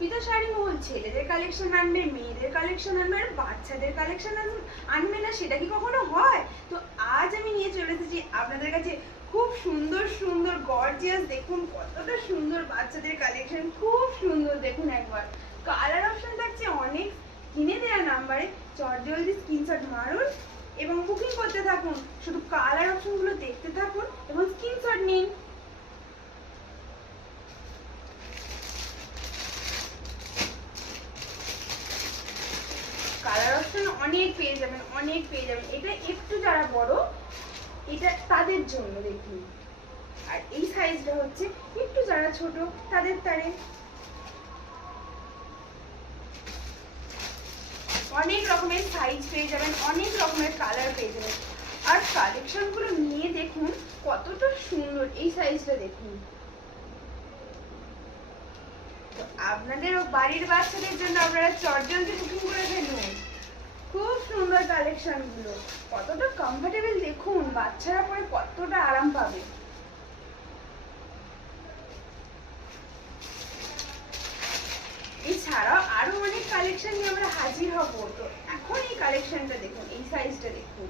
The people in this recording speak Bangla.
পুষ্পিতা শাড়ি মহল ছেলেদের কালেকশন আনবে, মেয়েদের কালেকশন আনবে, আর বাচ্চাদের কালেকশন আনবে না, সেটা কি কখনো হয়? তো আজ আমি নিয়ে চলে এসেছি আপনাদের কাছে খুব সুন্দর সুন্দর গর্জিয়াস, দেখুন কতটা সুন্দর বাচ্চাদের কালেকশন, খুব সুন্দর। দেখুন একবার কালার অপশন থাকছে অনেক, কিনে দেওয়া নাম্বারে চটজলদি স্ক্রিনশট মারুন এবং বুকিং করতে থাকুন। শুধু কালার অপশনগুলো দেখতে থাকুন এবং স্ক্রিনশট নিন। কালার অপশন অনেক পেয়ে যাবেন, অনেক পেয়ে যাবেন। এটা একটু যারা বড়, এটা তাদের জন্য দেখুন। আর এই সাইজটা হচ্ছে একটু যারা ছোট তাদের তারে। অনেক রকমের সাইজ পেয়ে যাবেন, অনেক রকমের কালার পেয়ে যাবেন। আর কালেকশন গুলো নিয়ে দেখুন কতটা সুন্দর। এই সাইজটা দেখুন। তো আপনাদের বাড়ির বাচ্চাদের জন্য আপনারা চটজলদি বুকিং করে ফেলুন। খুব সুন্দর কালেকশন গুলো, কতটা কমফোর্টেবল দেখুন, বাচ্চারা পরে কতটা আরাম পাবে। এছাড়াও আরো অনেক কালেকশন নিয়ে আমরা হাজির হব। তো এখন এই কালেকশনটা দেখুন, এই সাইজটা দেখুন।